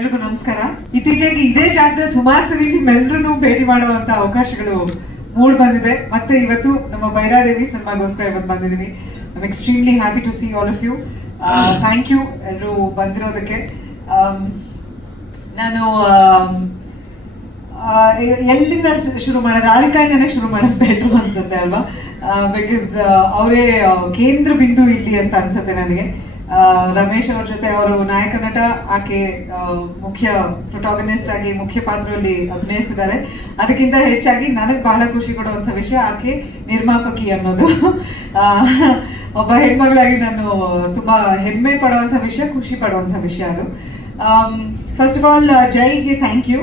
ಎಲ್ರಿಗೂ ನಮಸ್ಕಾರ. ಇತ್ತೀಚೆಗೆ ಇದೇ ಜಾಗದಲ್ಲಿ ಸುಮಾರು ಸರಿ ನಿಮ್ಮೆಲ್ಲರೂ ಭೇಟಿ ಮಾಡುವಂತ ಅವಕಾಶಗಳು ಮೂಡ್ ಬಂದಿದೆ. ಮತ್ತೆ ಇವತ್ತು ನಮ್ಮ ಭೈರಾದೇವಿ ಸಿನಿಮಾಗೋಸ್ಕರ ಇವತ್ತು ಬಂದಿದ್ದೀನಿ I'm extremely happy to see all of you thank you ಎಲ್ಲರೂ ಬಂದಿರೋದಕ್ಕೆ. ನಾನು ಎಲ್ಲಿಂದ ಶುರು ಮಾಡಿದ್ರೆ ಅದಕ್ಕಾಗಿ ಶುರು ಮಾಡೋದು ಬೆಟ್ರು ಅನ್ಸುತ್ತೆ ಅಲ್ವಾ? ಬಿಕಾಸ್ ಅವರೇ ಕೇಂದ್ರ ಬಿಂದು ಇಲ್ಲಿ ಅಂತ ಅನ್ಸುತ್ತೆ ನನಗೆ. ರಮೇಶ್ ಅವ್ರ ಜೊತೆ ಅವರು ನಾಯಕ ನಟ, ಆಕೆ ಮುಖ್ಯ ಪ್ರೊಟಾಗನಿಸ್ಟ್ ಆಗಿ ಮುಖ್ಯ ಪಾತ್ರದಲ್ಲಿ ಅಭಿನಯಿಸಿದ್ದಾರೆ. ಅದಕ್ಕಿಂತ ಹೆಚ್ಚಾಗಿ ನನಗೆ ಬಹಳ ಖುಷಿ ಕೊಡುವಂಥ ವಿಷಯ ಆಕೆ ನಿರ್ಮಾಪಕಿ ಅನ್ನೋದು. ಒಬ್ಬ ಹೆಣ್ಮಗಳಾಗಿ ನಾನು ತುಂಬಾ ಹೆಮ್ಮೆ ಪಡುವಂತ ವಿಷಯ, ಖುಷಿ ಪಡುವಂತ ವಿಷಯ ಅದು. ಫಸ್ಟ್ ಆಫ್ ಆಲ್ ಜೈಗೆ ಥ್ಯಾಂಕ್ ಯು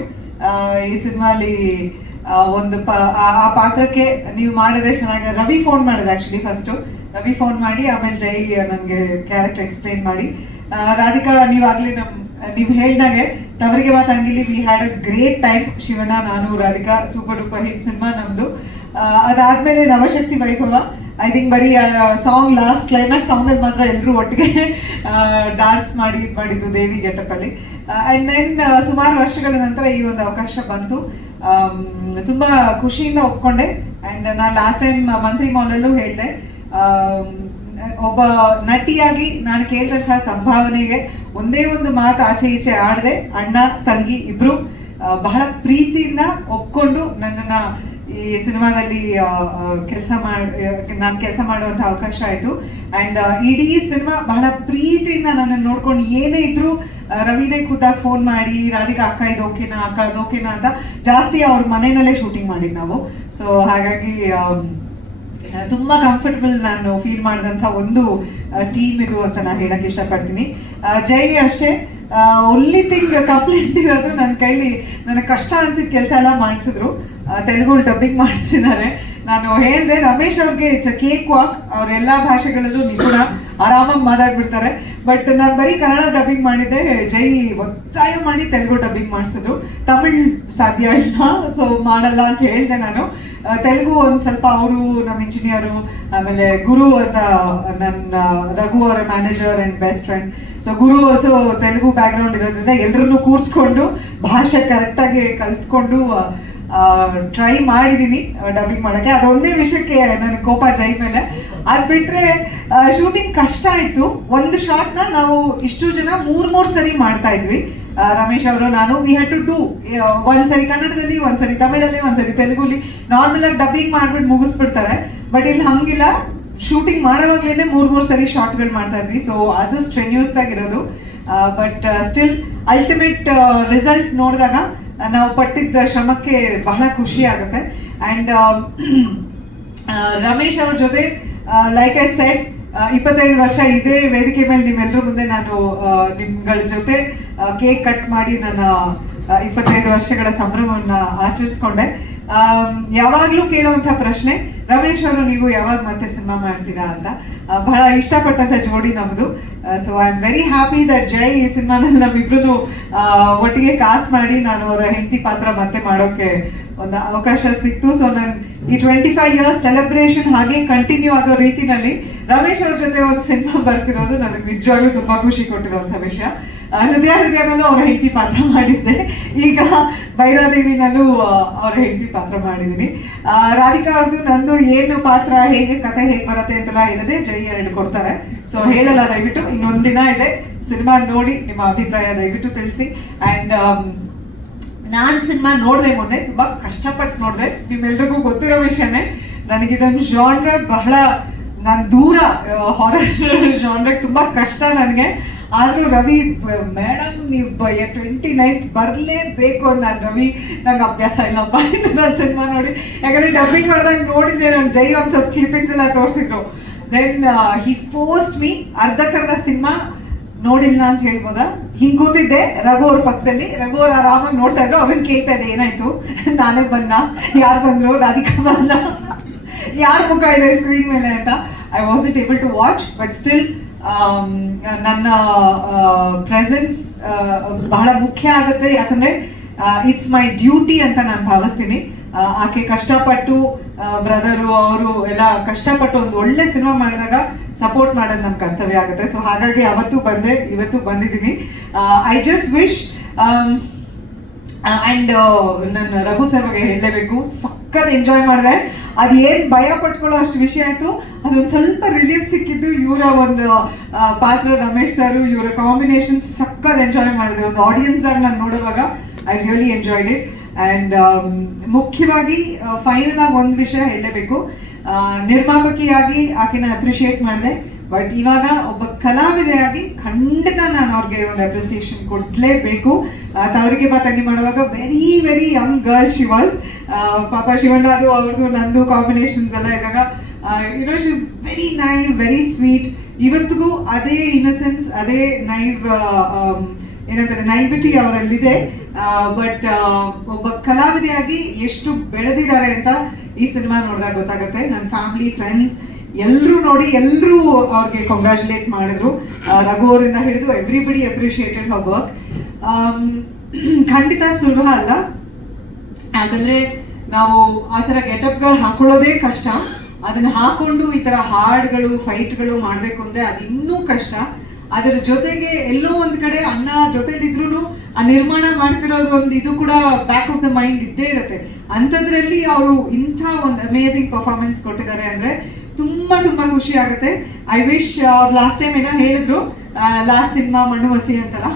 ಈ ಸಿನಿಮಾಲಿ ಒಂದು ಆ- ಪಾತ್ರಕ್ಕೆ ನೀವು ಮಾಡಿದ್ರೆ ಚೆನ್ನಾಗಿ, ರವಿ ಫೋನ್ ಮಾಡಿದ್ರೆ ಆಕ್ಚುಲಿ ಫಸ್ಟು ರವಿ ಫೋನ್ ಮಾಡಿ, ಆಮೇಲೆ ಜೈ, ನನಗೆ ಕ್ಯಾರೆಕ್ಟರ್ ಎಕ್ಸ್ಪ್ಲೈನ್ ಮಾಡಿ. ರಾಧಿಕಾ, ನೀವಾಗಲೇ ನಮ್ಮ ನೀವು ಹೇಳ್ದಾಗೆ ತವರಿಗೆ ಮಾತು ಹಂಗಿಲ್ಲಿ. We had a great time Shivanna, ನಾನು, Radhika super duper hit cinema ನಮ್ಮದು ಅದಾದ್ಮೇಲೆ ನವಶಕ್ತಿ ವೈಭವ. ಐ ಥಿಂಕ್ ಬರೀ ಸಾಂಗ್ ಲಾಸ್ಟ್ ಕ್ಲೈಮ್ಯಾಕ್ಸ್ ಸಾಂಗಲ್ಲಿ ಮಾತ್ರ ಎಲ್ಲರೂ ಒಟ್ಟಿಗೆ ಡಾನ್ಸ್ ಮಾಡಿ ಇದು ಮಾಡಿದ್ದು ದೇವಿ ಗೆಟಪಲ್ಲಿ ಆ್ಯಂಡ್ ದೆನ್ ಸುಮಾರು ವರ್ಷಗಳ ನಂತರ ಈ ಒಂದು ಅವಕಾಶ ಬಂತು. ತುಂಬ ತುಂಬಾ ಖುಷಿಯಿಂದ ಒಪ್ಕೊಂಡೆ. ಆ್ಯಂಡ್ ನಾನು ಲಾಸ್ಟ್ ಟೈಮ್ ಮಂತ್ರಿ ಮಾಲಲ್ಲೂ ಹೇಳಿದೆ. ಒಬ್ಬ ನಟಿಯಾಗಿ ನಾನು ಕೇಳಿದಂತಹ ಸಂಭಾವನೆಗೆ ಒಂದೇ ಒಂದು ಮಾತು ಆಚೆ ಈಚೆ ಆಡದೆ ಅಣ್ಣ, ತಂಗಿ ಇಬ್ರು ಬಹಳ ಪ್ರೀತಿಯಿಂದ ಒಪ್ಕೊಂಡು ನನ್ನನ್ನ ಈ ಸಿನಿಮಾದಲ್ಲಿ ಕೆಲಸ ಮಾಡಿ ನಾನು ಕೆಲಸ ಮಾಡುವಂಥ ಅವಕಾಶ ಆಯಿತು. ಆ್ಯಂಡ್ ಇಡೀ ಸಿನಿಮಾ ಬಹಳ ಪ್ರೀತಿಯಿಂದ ನನ್ನನ್ನು ನೋಡ್ಕೊಂಡು ಏನೇ ಇದ್ರು ರವಿನೇ ಖುದ್ದಾಗಿ ಫೋನ್ ಮಾಡಿ, ರಾಧಿಕಾ ಅಕ್ಕ ಇದು ಓಕೆನಾ, ಅಕ್ಕ ಅದು ಓಕೆನಾ ಅಂತ ಜಾಸ್ತಿ ಅವ್ರ ಮನೆಯಲ್ಲೇ ಶೂಟಿಂಗ್ ಮಾಡಿದ್ದು ನಾವು. ಸೊ ಹಾಗಾಗಿ ತುಂಬಾ ಕಂಫರ್ಟಬಲ್ ನಾನು ಫೀಲ್ ಮಾಡಿದಂಥ ಒಂದು ಟೀಮ್ ಇದು ಅಂತ ನಾನು ಹೇಳಕ್ ಇಷ್ಟಪಡ್ತೀನಿ. ಜೈ ಅಷ್ಟೇ. ಒಲ್ಲಿ ಥಿಂಗ್ ಕಂಪ್ಲೇಂಟ್ ಇರೋದು ನನ್ನ ಕೈಲಿ, ನನಗೆ ಕಷ್ಟ ಅನ್ಸಿದ ಕೆಲಸ ಎಲ್ಲ ಮಾಡಿಸಿದ್ರು. ತೆಲುಗು ಡಬ್ಬಿಂಗ್ ಮಾಡಿಸಿದ್ದಾರೆ. ನಾನು ಹೇಳಿದೆ, ರಮೇಶ್ ಅವ್ರಿಗೆ ಇಟ್ಸ್ ಅ ಕೇಕ್ ವಾಕ್ ಅವ್ರ ಎಲ್ಲ ಭಾಷೆಗಳಲ್ಲೂ ನಿಪುಣ ಆರಾಮಾಗಿ ಮಾತಾಡ್ಬಿಡ್ತಾರೆ. ಬಟ್ ನಾನು ಬರೀ ಕನ್ನಡ ಡಬ್ಬಿಂಗ್ ಮಾಡಿದ್ದೆ, ಜೈ ಒತ್ತಾಯ ಮಾಡಿ ತೆಲುಗು ಡಬ್ಬಿಂಗ್ ಮಾಡಿಸಿದ್ರು. ತಮಿಳ್ ಸಾಧ್ಯ ಇಲ್ಲ ಸೊ ಮಾಡಲ್ಲ ಅಂತ ಹೇಳಿದೆ ನಾನು. ತೆಲುಗು ಒಂದು ಸ್ವಲ್ಪ ಅವರು ನಮ್ಮ ಇಂಜಿನಿಯರು ಆಮೇಲೆ ಗುರು ಅಂತ ನನ್ನ ರಘು ಅವರ manager and best friend so Guru also Telugu background ಇರೋದ್ರಿಂದ ಎಲ್ಲರನ್ನೂ ಕೂರಿಸ್ಕೊಂಡು, ಭಾಷೆ ಕರೆಕ್ಟಾಗಿ ಕಲಿಸ್ಕೊಂಡು ಟ್ರೈ ಮಾಡಿದ್ದೀನಿ ಡಬ್ಬಿಂಗ್ ಮಾಡೋಕ್ಕೆ. ಅದೊಂದೇ ವಿಷಯಕ್ಕೆ ನನಗೆ ಕೋಪ ಜೈ ಮೇಲೆ. ಅದು ಬಿಟ್ಟರೆ ಶೂಟಿಂಗ್ ಕಷ್ಟ ಆಯಿತು. ಒಂದು ಶಾಟ್ನ ನಾವು ಇಷ್ಟು ಜನ ಮೂರು ಮೂರು ಸರಿ ಮಾಡ್ತಾ ಇದ್ವಿ. ರಮೇಶ್ ಅವರು, ನಾನು ವಿ ಹ್ಯಾಡ್ ಟು ಡೂ ಒಂದ್ಸರಿ ಕನ್ನಡದಲ್ಲಿ ಒಂದ್ಸರಿ ತಮಿಳಲ್ಲಿ ಒಂದ್ಸರಿ ತೆಲುಗುಲಿ ನಾರ್ಮಲ್ ಆಗಿ ಡಬ್ಬಿಂಗ್ ಮಾಡ್ಬಿಟ್ಟು ಮುಗಿಸ್ಬಿಡ್ತಾರೆ. ಬಟ್ ಇಲ್ಲಿ ಹಂಗಿಲ್ಲ. ಶೂಟಿಂಗ್ ಮಾಡೋವಾಗ್ಲೇ ಮೂರು ಮೂರು ಸರಿ ಶಾರ್ಟ್ಗಳು ಮಾಡ್ತಾ ಇದ್ವಿ. ಸೊ ಅದು ಸ್ಟ್ರೆನ್ಯೂಸ್ ಆಗಿರೋದು. ಬಟ್ ಸ್ಟಿಲ್ ಅಲ್ಟಿಮೇಟ್ ರಿಸಲ್ಟ್ ನೋಡಿದಾಗ ನಾವು ಪಟ್ಟಿದ್ದ ಶ್ರಮಕ್ಕೆ ಬಹಳ ಖುಷಿ ಆಗುತ್ತೆ. ಆ್ಯಂಡ್ ರಮೇಶ್ ಅವ್ರ ಜೊತೆ ಲೈಕ್ ಐ ಸೆಟ್ ಇಪ್ಪತ್ತೈದು ವರ್ಷ ಇದೇ ವೇದಿಕೆ ಮೇಲೆ ನಿಮ್ಮೆಲ್ಲರ ಮುಂದೆ ನಾನು ನಿಮ್ಗಳ ಜೊತೆ ಕೇಕ್ ಕಟ್ ಮಾಡಿ ನನ್ನ ಇಪ್ಪತ್ತೈದು ವರ್ಷಗಳ ಸಂಭ್ರಮವನ್ನು ಆಚರಿಸ್ಕೊಂಡೆ. ಯಾವಾಗ್ಲೂ ಕೇಳುವಂಥ ಪ್ರಶ್ನೆ ರಮೇಶ್ ಅವರು, ನೀವು ಯಾವಾಗ ಮತ್ತೆ ಸಿನಿಮಾ ಮಾಡ್ತೀರಾ ಅಂತ. ಬಹಳ ಇಷ್ಟಪಟ್ಟಂತ ಜೋಡಿ ನಮ್ಮದು so I am very happy that Jai ಈ ಸಿನಿಮಾನಲ್ಲಿ ನಮ್ಮಿಬ್ರು ಒಟ್ಟಿಗೆ ಕಾಸ್ ಮಾಡಿ ನಾನು ಅವರ ಹೆಂಡತಿ ಪಾತ್ರ ಮತ್ತೆ ಮಾಡೋಕೆ ಒಂದು ಅವಕಾಶ ಸಿಕ್ತು. ಸೊ ನಾನು ಈ ಟ್ವೆಂಟಿ ಫೈವ್ ಇಯರ್ಸ್ ಸೆಲೆಬ್ರೇಷನ್ ಹಾಗೆ ಕಂಟಿನ್ಯೂ ಆಗೋ ರೀತಿನಲ್ಲಿ ರಮೇಶ್ ಅವ್ರ ಜೊತೆ ಒಂದು ಸಿನಿಮಾ ಬರ್ತಿರೋದು ನನಗೆ ನಿಜವಾಗ್ಲೂ ತುಂಬಾ ಖುಷಿ ಕೊಟ್ಟಿರುವಂತ ವಿಷಯ. ಹೃದಯ ಹೃದಯ ಹೃದಯನಲ್ಲೂ ಅವರ ಹೆಂಡತಿ ಪಾತ್ರ ಮಾಡಿದ್ದೆ. ಈಗ ಭೈರಾದೇವಿನಲ್ಲೂ ಅವರ ಹೆಂಡತಿ ಪಾತ್ರ ಮಾಡಿದ್ದೀನಿ. ರಾಧಿಕಾ ಅವ್ರದ್ದು ನಂದು ಏನು ಪಾತ್ರ, ಹೇಗೆ ಕತೆ ಹೇಗೆ ಬರುತ್ತೆ ಅಂತೆಲ್ಲ ಹೇಳಿದ್ರೆ ಜೈ ಎರಡು ಕೊಡ್ತಾರೆ. ಸೊ ಹೇಳಲ್ಲ, ದಯವಿಟ್ಟು. ಇನ್ನೊಂದು ದಿನ ಇದೆ. ಸಿನಿಮಾ ನೋಡಿ, ನಿಮ್ಮ ಅಭಿಪ್ರಾಯ ದಯವಿಟ್ಟು ತಿಳಿಸಿ. ಅಂಡ್ ನಾನ್ ಸಿನಿಮಾ ನೋಡಿದೆ ಮೊನ್ನೆ. ತುಂಬಾ ಕಷ್ಟಪಟ್ಟು ನೋಡಿದೆ. ನಿಮ್ಮೆಲ್ರಿಗೂ ಗೊತ್ತಿರೋ ವಿಷಯನೇ. ನನಗಿದೊಂದು ಜಾನ್ರ ಬಹಳ ನಾನು ದೂರ ಹಾರರ್ ಜಾನ್ರಿಗೆ ತುಂಬಾ ಕಷ್ಟ ನನಗೆ. ಆದರೂ ರವಿ ಮೇಡಮ್ ನೀವು ಟ್ವೆಂಟಿ ನೈನ್ತ್ ಬರಲೇಬೇಕು ಅಂತ ನಾನು ರವಿ. ನಂಗೆ ಅಭ್ಯಾಸ ಇಲ್ಲಪ್ಪ ಇದನ್ನ ಸಿನಿಮಾ ನೋಡಿ. ಯಾಕಂದರೆ ಡಬ್ಬಿಂಗ್ ಮಾಡಿದಾಗ ನೋಡಿದ್ದೆ ನಾನು, ಜೈ ಒಂದು ಸ್ವಲ್ಪ ಕ್ಲಿಪಿಂಗ್ಸ್ ಎಲ್ಲ ತೋರಿಸಿದ್ರು. ದೆನ್ ಹಿ ಫೋಸ್ಟ್ ಮೀ ಅರ್ಧಕ್ಕರ್ಧ ಸಿನಿಮಾ ನೋಡಿಲ್ಲ ಅಂತ ಹೇಳ್ಬೋದಾ? ಹಿಂಗೆ ಕೂತಿದ್ದೆ, ರಘು ಅವ್ರ ಪಕ್ಕದಲ್ಲಿ ರಘು ಅವ್ರು ಆರಾಮಾಗಿ ನೋಡ್ತಾ ಇದ್ರು ಅವ್ರನ್ನ ಕೇಳ್ತಾ ಇದ್ದೆ, ಏನಾಯ್ತು? ನಾನೇ ಬನ್ನ ಯಾರು ಬಂದರು? ರಾಧಿಕಾ ಬನ್ನ ಯಾರ ಮುಖ ಇದೆ ಸ್ಕ್ರೀನ್ ಮೇಲೆ ಅಂತ? I was it able to watch but still ನನ್ನ ಪ್ರೆಸೆನ್ಸ್ ಬಹಳ ಮುಖ್ಯ ಆಗುತ್ತೆ. ಯಾಕಂದ್ರೆ ಇಟ್ಸ್ ಮೈ ಡ್ಯೂಟಿ ಅಂತ ನಾನು ಭಾವಿಸ್ತೀನಿ. ಆಕೆ ಕಷ್ಟಪಟ್ಟು ಬ್ರದರು ಅವರು ಎಲ್ಲ ಕಷ್ಟಪಟ್ಟು ಒಂದು ಒಳ್ಳೆ ಸಿನಿಮಾ ಮಾಡಿದಾಗ ಸಪೋರ್ಟ್ ಮಾಡೋದು ನಮ್ಮ ಕರ್ತವ್ಯ ಆಗುತ್ತೆ. ಸೊ ಹಾಗಾಗಿ ಅವತ್ತು ಬಂದೆ, ಇವತ್ತು ಬಂದಿದ್ದೀನಿ. ಐ ಜಸ್ಟ್ ವಿಶ್ ಆ್ಯಂಡ್ ನನ್ನ ರಘು ಸರ್ ಬಗ್ಗೆ ಹೇಳಲೇಬೇಕು. ಸಖತ್ ಎಂಜಾಯ್ ಮಾಡಿದೆ. ಅದು ಏನು ಭಯ ಪಟ್ಕೊಳ್ಳೋ ಅಷ್ಟು ವಿಷಯ ಆಯಿತು. ಅದೊಂದು ಸ್ವಲ್ಪ ರಿಲೀಫ್ ಸಿಕ್ಕಿದ್ದು ಇವರ ಒಂದು ಪಾತ್ರ ರಮೇಶ್ ಸರ್ ಇವರ ಕಾಂಬಿನೇಷನ್ ಸಖತ್ ಎಂಜಾಯ್ ಮಾಡಿದೆ. ಒಂದು ಆಡಿಯನ್ಸ್ ಆಗಿ ನಾನು ನೋಡುವಾಗ I really enjoyed it and ಮುಖ್ಯವಾಗಿ ಫೈನಲ್ ಆಗಿ ಒಂದು ವಿಷಯ ಹೇಳಲೇಬೇಕು. ನಿರ್ಮಾಪಕಿಯಾಗಿ ಆಕೆನ ಅಪ್ರಿಷಿಯೇಟ್ ಮಾಡಿದೆ. ಬಟ್ ಇವಾಗ ಒಬ್ಬ ಕಲಾವಿದೆಯಾಗಿ ನಾನು ಅವ್ರಿಗೆ ಒಂದು ಅಪ್ರಿಸಿಯೇಷನ್ ಕೊಡಲೇಬೇಕು. ತವರಿಗೆ ಬಾ ಮಾಡುವಾಗ very very young girl she was ಪಾಪ ಶಿವಣ್ಣ ಅದು ಅವ್ರದ್ದು ನಂದು ಕಾಂಬಿನೇಷನ್ಸ್ ಎಲ್ಲ ಇದ್ದಾಗ you know she is very naive very sweet ಇವತ್ತಿಗೂ ಅದೇ ಇನ್ನಸೆನ್ಸ್ ಅದೇ ನೈವ್ ಏನಂತಾರೆ ನೈವಿಟಿ ಅವರಲ್ಲಿದೆ. ಬಟ್ ಒಬ್ಬ ಕಲಾವಿದೆಯಾಗಿ ಎಷ್ಟು ಬೆಳೆದಿದ್ದಾರೆ ಅಂತ ಈ ಸಿನಿಮಾ ನೋಡಿದಾಗ ಗೊತ್ತಾಗುತ್ತೆ. ನನ್ನ ಫ್ಯಾಮಿಲಿ ಫ್ರೆಂಡ್ಸ್ ಎಲ್ಲರೂ ನೋಡಿ ಎಲ್ಲರೂ ಅವ್ರಿಗೆ ಕಂಗ್ರ್ಯಾಚುಲೇಟ್ ಮಾಡಿದ್ರು. ರಘು ಅವರಿಂದ ಹಿಡಿದು ಎವ್ರಿಬಡಿ ಅಪ್ರಿಷಿಯೇಟೆಡ್ ಹರ್ ವರ್ಕ್ ಖಂಡಿತ ಸುಲಭ ಅಲ್ಲ. ಯಾಕಂದ್ರೆ ನಾವು ಆ ಥರ ಗೆಟಪ್ಗಳು ಹಾಕೊಳ್ಳೋದೇ ಕಷ್ಟ. ಅದನ್ನ ಹಾಕೊಂಡು ಈ ಥರ ಹಾಡ್ಗಳು ಫೈಟ್ಗಳು ಮಾಡಬೇಕು ಅಂದ್ರೆ ಅದು ಇನ್ನೂ ಕಷ್ಟ. ಅದರ ಜೊತೆಗೆ ಎಲ್ಲೋ ಒಂದ್ ಕಡೆ ಅನ್ನ ಜೊತೆಲಿದ್ರು ಆ ನಿರ್ಮಾಣ ಮಾಡ್ತಿರೋದು ಒಂದು ಇದು ಕೂಡ ಬ್ಯಾಕ್ ಆಫ್ ದ ಮೈಂಡ್ ಇದ್ದೇ ಇರುತ್ತೆ. ಅಂಥದ್ರಲ್ಲಿ ಅವರು ಇಂಥ ಒಂದು ಅಮೇಝಿಂಗ್ ಪರ್ಫಾರ್ಮೆನ್ಸ್ ಕೊಟ್ಟಿದ್ದಾರೆ ಅಂದ್ರೆ ತುಂಬಾ ತುಂಬಾ ಖುಷಿ ಆಗುತ್ತೆ. ಐ ವಿಶ್ ಅವ್ರು ಲಾಸ್ಟ್ ಟೈಮ್ ಏನೋ ಹೇಳಿದ್ರು ಲಾಸ್ಟ್ ಸಿನಿಮಾ ಮಣ್ಣು ಹಸಿ ಅಂತಲ್ಲ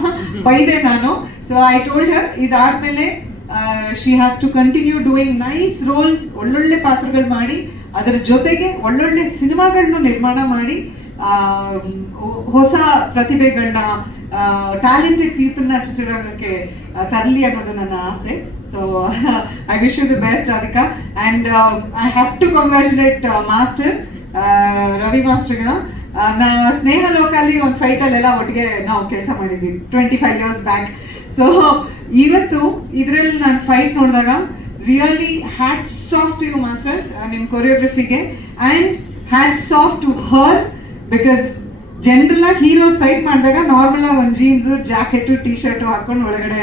ಬೈದೆ ನಾನು. ಸೊ ಐ ಟೋಲ್ಡ್ ಹರ್ ಇದಾದ್ಮೇಲೆ she has to continue doing nice roles ಒಳ್ಳೊಳ್ಳೆ ಪಾತ್ರಗಳು ಮಾಡಿ ಅದರ ಜೊತೆಗೆ ಒಳ್ಳೊಳ್ಳೆ ಸಿನಿಮಾಗಳನ್ನ ನಿರ್ಮಾಣ ಮಾಡಿ ಹೊಸ ಪ್ರತಿಭೆಗಳನ್ನ ಟ್ಯಾಲೆಂಟೆಡ್ ಪೀಪಲ್ನ ಚಿತ್ರರಂಗಕ್ಕೆ ತರಲಿ ಅನ್ನೋದು ನನ್ನ ಆಸೆ. So I wish you the best Radhika and I have to congratulate master Ravi ಮಾಸ್ಟರ್ಗಳ ನಾ ಸ್ನೇಹ ಲೋಕಲ್ಲಿ ಒಂದು ಫೈಟಲ್ಲೆಲ್ಲ ಒಟ್ಟಿಗೆ ನಾವು ಕೆಲಸ ಮಾಡಿದ್ವಿ twenty five years back so ಇವತ್ತು ಇದರಲ್ಲಿ ನಾನು ಫೈಟ್ ನೋಡಿದಾಗ really hats off to you master ನಿಮ್ಮ ಕೊರಿಯೋಗ್ರಫಿಗೆ and hats off to her because general ಆಗಿ ಹೀರೋಸ್ ಫೈಟ್ ಮಾಡಿದಾಗ ನಾರ್ಮಲ್ ಆಗಿ ಒಂದು ಜೀನ್ಸ್ ಜಾಕೆಟ್ ಟಿ ಶರ್ಟ್ ಹಾಕೊಂಡು ಒಳಗಡೆ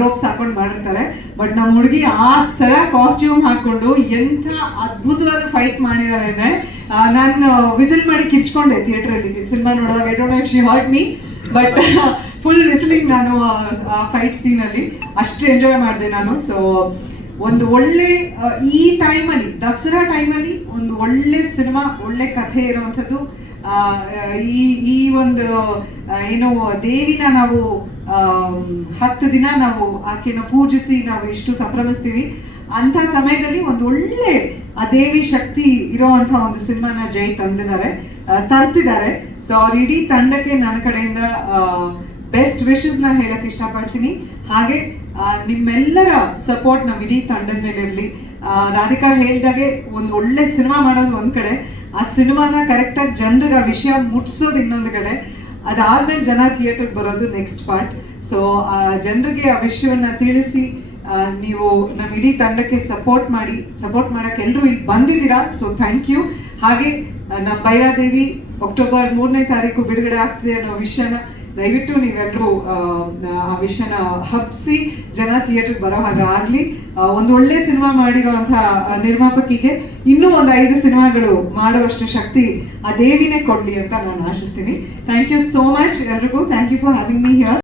ರೋಪ್ಸ್ ಹಾಕೊಂಡು ಮಾಡಿರ್ತಾರೆ. ಬಟ್ ನಮ್ಮ ಹುಡುಗಿ ಆ ಥರ ಕಾಸ್ಟ್ಯೂಮ್ ಹಾಕೊಂಡು ಎಂಥ ಅದ್ಭುತವಾದ ಫೈಟ್ ಮಾಡಿದ್ದಾರೆ ಅಂದ್ರೆ ನಾನು ವಿಸಿಲ್ ಮಾಡಿ ಕಿರ್ಚ್ಕೊಂಡೆ ಥಿಯೇಟ್ರಲ್ಲಿ ಸಿನಿಮಾ ನೋಡುವಾಗ I don't know she hurt me but full whistling ನಾನು, ಆ ಫೈಟ್ ಸೀನಲ್ಲಿ ಅಷ್ಟು ಎಂಜಾಯ್ ಮಾಡಿದೆ ನಾನು. ಸೊ ಒಂದು ಒಳ್ಳೆ ಈ ಟೈಮಲ್ಲಿ ದಸರಾ ಟೈಮಲ್ಲಿ ಒಂದು ಒಳ್ಳೆ ಸಿನಿಮಾ ಒಳ್ಳೆ ಕಥೆ ಇರುವಂಥದ್ದು ಈ ಈ ಒಂದು ಏನು ದೇವಿನ ನಾವು ಹತ್ತು ದಿನ ನಾವು ಆಕೆಯನ್ನು ಪೂಜಿಸಿ ನಾವು ಇಷ್ಟು ಸಂಭ್ರಮಿಸ್ತೀವಿ. ಅಂಥ ಸಮಯದಲ್ಲಿ ಒಂದು ಒಳ್ಳೆ ಆ ದೇವಿ ಶಕ್ತಿ ಇರೋವಂಥ ಒಂದು ಸಿನಿಮಾನ ಜೈ ತಂದಿದ್ದಾರೆ. ತರ್ತಿದ್ದಾರೆ. ಸೊ ಅವ್ರ ಇಡೀ ತಂಡಕ್ಕೆ ನನ್ನ ಕಡೆಯಿಂದ ಬೆಸ್ಟ್ ವಿಶಸ್ನ ಹೇಳಕ್ ಇಷ್ಟಪಡ್ತೀನಿ. ಹಾಗೆ ನಿಮ್ಮೆಲ್ಲರ ಸಪೋರ್ಟ್ ನಮ್ಮ ಇಡೀ ತಂಡದ ಮೇಲೆ ಇರಲಿ ರಾಧಿಕಾ ಹೇಳ್ದಾಗೆ ಒಂದು ಒಳ್ಳೆ ಸಿನಿಮಾ ಮಾಡೋದು ಒಂದ್ ಕಡೆ. ಆ ಸಿನಿಮಾನ ಕರೆಕ್ಟಾಗಿ ಜನರಿಗೆ ಆ ವಿಷಯ ಮುಟ್ಸೋದು ಇನ್ನೊಂದು ಕಡೆ. ಅದಾದ್ಮೇಲೆ ಜನ ಥಿಯೇಟರ್ಗೆ ಬರೋದು ನೆಕ್ಸ್ಟ್ ಪಾರ್ಟ್. ಸೊ ಆ ಜನರಿಗೆ ಆ ವಿಷಯವನ್ನ ತಿಳಿಸಿ ನೀವು ನಮ್ಮ ಇಡೀ ತಂಡಕ್ಕೆ ಸಪೋರ್ಟ್ ಮಾಡಿ, ಸಪೋರ್ಟ್ ಮಾಡಕ್ಕೆ ಎಲ್ಲರೂ ಇಲ್ಲಿ ಬಂದಿದ್ದೀರಾ? ಸೊ ಥ್ಯಾಂಕ್ ಯು ಹಾಗೆ ನಮ್ಮ ಬೈರಾದೇವಿ ಅಕ್ಟೋಬರ್ ಮೂರನೇ ತಾರೀಕು ಬಿಡುಗಡೆ ಆಗ್ತಿದೆ ಅನ್ನೋ ವಿಷಯನ ದಯವಿಟ್ಟು ನೀವೆಲ್ಲರೂ ಆ, ವಿಷಯನ ಹಬ್ಸಿ ಜನ ಥಿಯೇಟರ್ಗೆ ಬರೋ ಹಾಗೆ ಆಗಲಿ. ಒಂದು ಒಳ್ಳೆ ಸಿನಿಮಾ ಮಾಡಿರುವಂತಹ ನಿರ್ಮಾಪಕಿಗೆ ಇನ್ನೂ ಒಂದು ಐದು ಸಿನಿಮಾಗಳು ಮಾಡುವಷ್ಟು ಶಕ್ತಿ ಆ ದೇವಿನೇ ಕೊಡಲಿ ಅಂತ ನಾನು ಆಶಿಸ್ತೀನಿ. ಥ್ಯಾಂಕ್ ಯು ಸೋ ಮಚ್ ಎಲ್ರಿಗೂ. Thank you for having me here